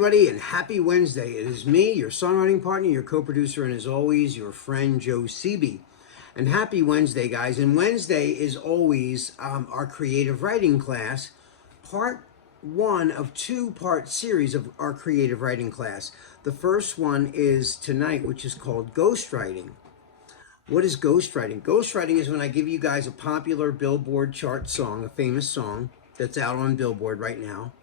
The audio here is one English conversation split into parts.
everybody, and happy Wednesday. It is me, your songwriting partner, your co-producer, and as always, your friend Joe Seeby. And happy Wednesday, guys. And Wednesday is always our creative writing class, part one of two-part series of our creative writing class. The first one is tonight, which is called ghostwriting. What is ghostwriting? Ghostwriting is when I give you guys a popular Billboard chart song, a famous song that's out on Billboard right now.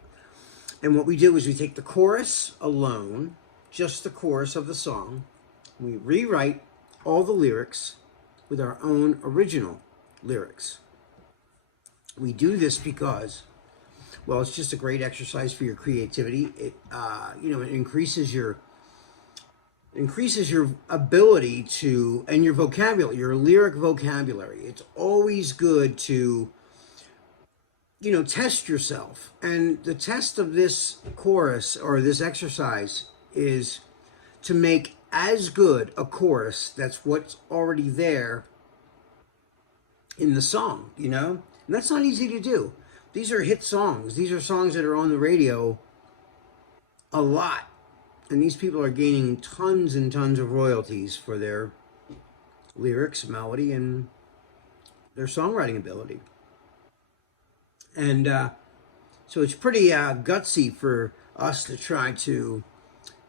And what we do is we take the chorus alone, just the chorus of the song. We rewrite all the lyrics with our own original lyrics. We do this because, well, it's just a great exercise for your creativity. It, it increases your ability to, and your vocabulary, your lyric vocabulary. It's always good to, test yourself. And the test of this chorus or this exercise is to make as good a chorus that's what's already there in the song, And that's not easy to do. These are hit songs. These are songs that are on the radio a lot. And these people are gaining tons and tons of royalties for their lyrics, melody, and their songwriting ability. And so it's pretty gutsy for us to try to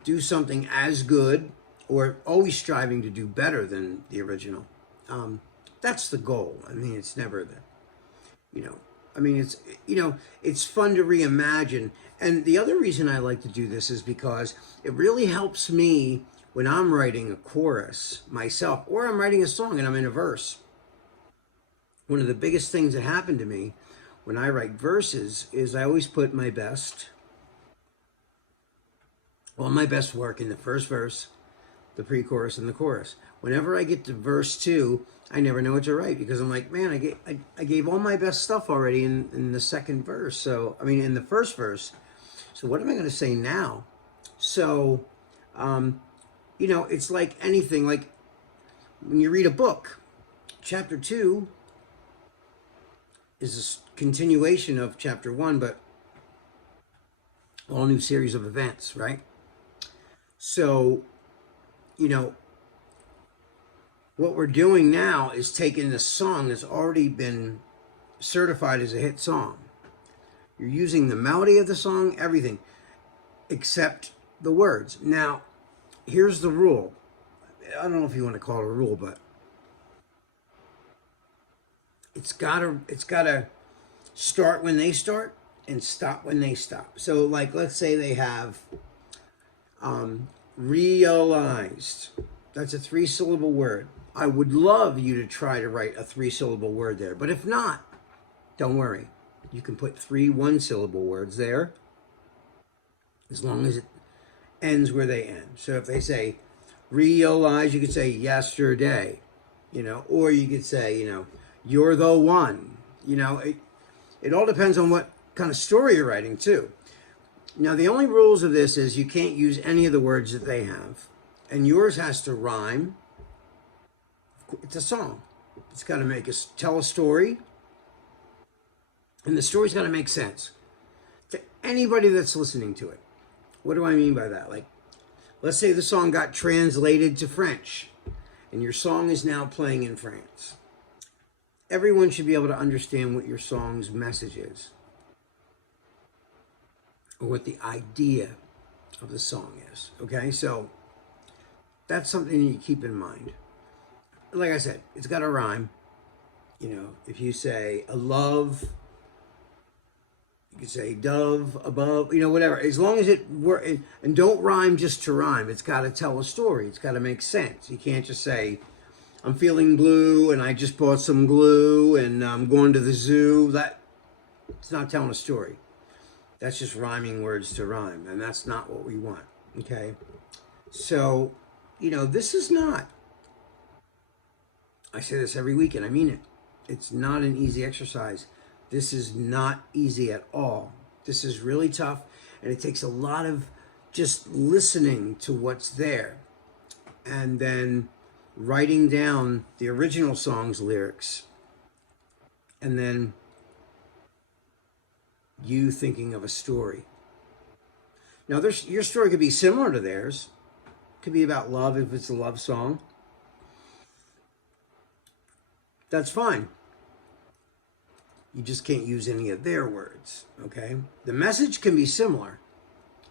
do something as good, or always striving to do better than the original. That's the goal. I mean, it's never it's fun to reimagine. And the other reason I like to do this is because it really helps me when I'm writing a chorus myself, or I'm writing a song and I'm in a verse. One of the biggest things that happened to me when I write verses is I always put my best work in the first verse, the pre-chorus, and the chorus. Whenever I get to verse 2, I never know what to write, because I'm like, man, I gave all my best stuff already in the second verse. So, in the first verse. So what am I going to say now? So, it's like anything. Like when you read a book, chapter 2 is a continuation of chapter 1, but all new series of events, right? So, what we're doing now is taking this song that's already been certified as a hit song. You're using the melody of the song, everything, except the words. Now, here's the rule. I don't know if you want to call it a rule, but it's gotta start when they start and stop when they stop. So, like, let's say they have realized. That's a 3-syllable word. I would love you to try to write a 3-syllable word there. But if not, don't worry. You can put 3 1-syllable words there, as long as it ends where they end. So if they say realize, you could say yesterday, or you could say, you're the one. It all depends on what kind of story you're writing too. Now, the only rules of this is you can't use any of the words that they have. And yours has to rhyme. It's a song. It's got to tell a story. And the story's got to make sense to anybody that's listening to it. What do I mean by that? Like, let's say the song got translated to French, and your song is now playing in France. Everyone should be able to understand what your song's message is, or what the idea of the song is. Okay, so that's something you keep in mind. Like I said, it's got to rhyme. If you say a love, you could say dove above, whatever. As long as and don't rhyme just to rhyme. It's got to tell a story. It's got to make sense. You can't just say, I'm feeling blue and I just bought some glue and I'm going to the zoo. It's not telling a story. That's just rhyming words to rhyme, and that's not what we want, okay? So, this is not, I say this every week and I mean it, it's not an easy exercise. This is not easy at all. This is really tough, and it takes a lot of just listening to what's there and then writing down the original song's lyrics, and then you thinking of a story. Now, your story could be similar to theirs. It could be about love if it's a love song. That's fine. You just can't use any of their words, okay? The message can be similar.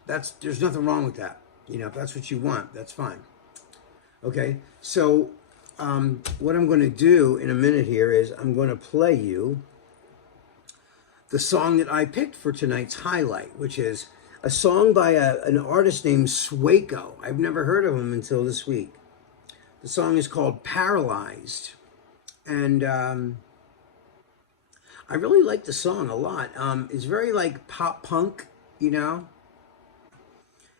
There's nothing wrong with that. You know, if that's what you want, that's fine. Okay, so what I'm going to do in a minute here is I'm going to play you the song that I picked for tonight's highlight, which is a song by an artist named Swaco. I've never heard of him until this week. The song is called Paralyzed. And I really like the song a lot. It's very like pop punk, you know?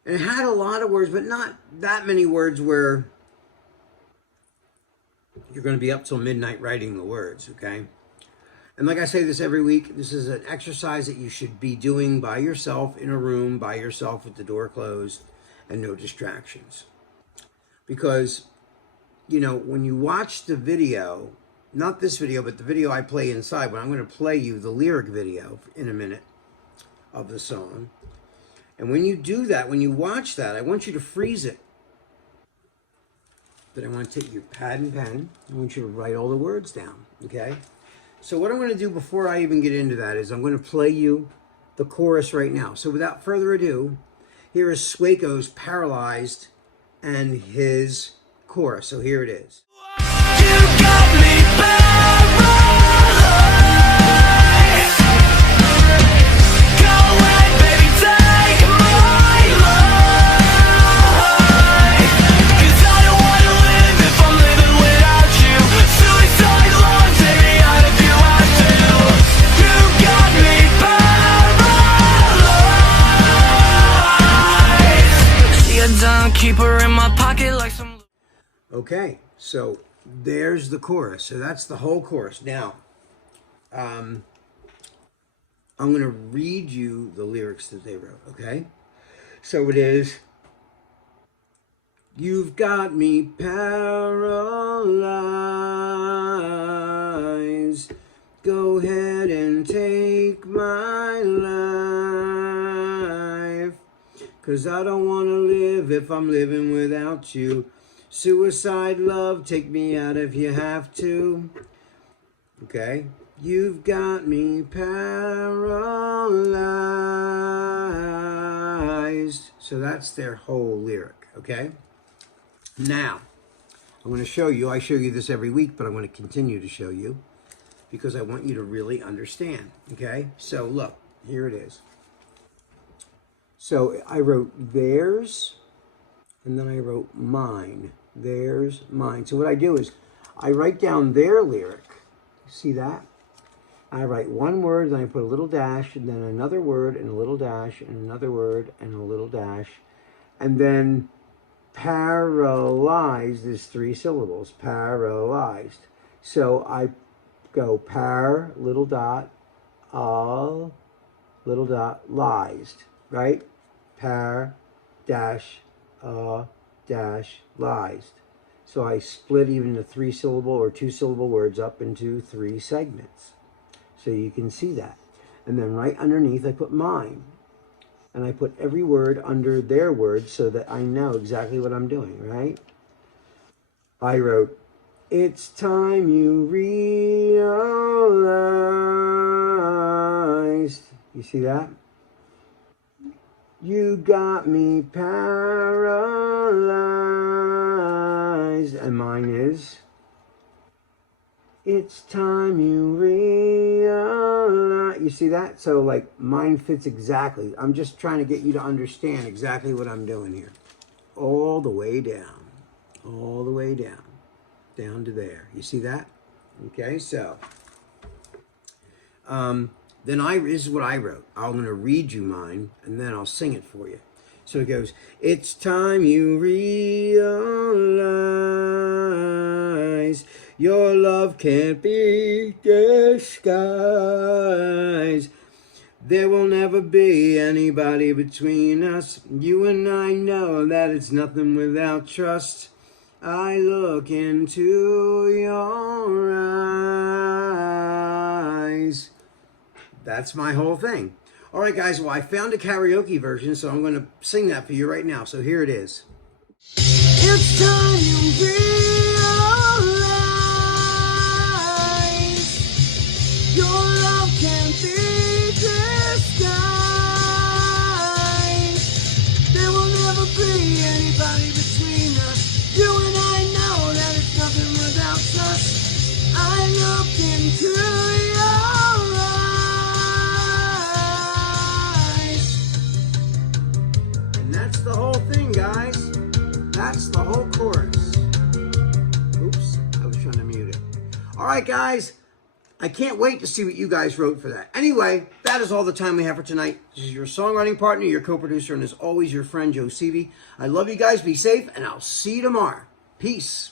And it had a lot of words, but not that many words where you're going to be up till midnight writing the words, okay? And like I say this every week, this is an exercise that you should be doing by yourself in a room, by yourself with the door closed and no distractions. Because, you know, when you watch the video, not this video, but the video I play inside, when I'm going to play you the lyric video in a minute of the song. And when you do that, when you watch that, I want you to freeze it. Then I want to take your pad and pen. I want you to write all the words down, okay? So what I'm going to do before I even get into that is I'm going to play you the chorus right now. So without further ado, here is Swaco's Paralyzed and his chorus. So here it is. You got me paralyzed. Go away, baby, take my life. 'Cause I don't wanna live if I'm living without you. Suicide love, take me out if you have to. You got me paralyzed. See her down, keep her in my pocket like some. Okay, so there's the chorus. So that's the whole chorus. Now, I'm going to read you the lyrics that they wrote, okay? So it is, you've got me paralyzed. Go ahead and take my life. 'Cause I don't want to live if I'm living without you. Suicide love, take me out if you have to. Okay? You've got me paralyzed. So that's their whole lyric, okay? Now, I'm going to show you. I show you this every week, but I'm going to continue to show you because I want you to really understand, okay? So look, here it is. So I wrote theirs, and then I wrote mine. Theirs, mine. So what I do is I write down their lyric. See that? I write one word, then I put a little dash, and then another word, and a little dash, and another word, and a little dash. And then paralyzed is 3 syllables. Paralyzed. So I go little dot, little dot, lized. Right? Dash, dash, lized. So I split even the 3-syllable or 2-syllable words up into 3 segments. So you can see that. And then right underneath I put mine. And I put every word under their words so that I know exactly what I'm doing, right? I wrote, it's time you realized. You see that? You got me paralyzed. And mine is, it's time you realize. You see that? So like mine fits exactly. I'm just trying to get you to understand exactly what I'm doing here. All the way down. All the way down. Down to there. You see that? Okay, so then this is what I wrote. I'm going to read you mine, and then I'll sing it for you. So it goes, it's time you realize your love can't be disguised. There will never be anybody between us. You and I know that it's nothing without trust. I look into your eyes. That's my whole thing. All right, guys. Well, I found a karaoke version, so I'm going to sing that for you right now. So here it is. It's time you realize your love can't be disguised. There will never be anybody between us. You and I know that it's nothing without us. I look into your eyes. And that's the whole thing, guys. That's the whole chorus. Oops, I was trying to mute it. All right, guys. I can't wait to see what you guys wrote for that. Anyway, that is all the time we have for tonight. This is your songwriting partner, your co-producer, and as always, your friend, Joe Seavey. I love you guys. Be safe, and I'll see you tomorrow. Peace.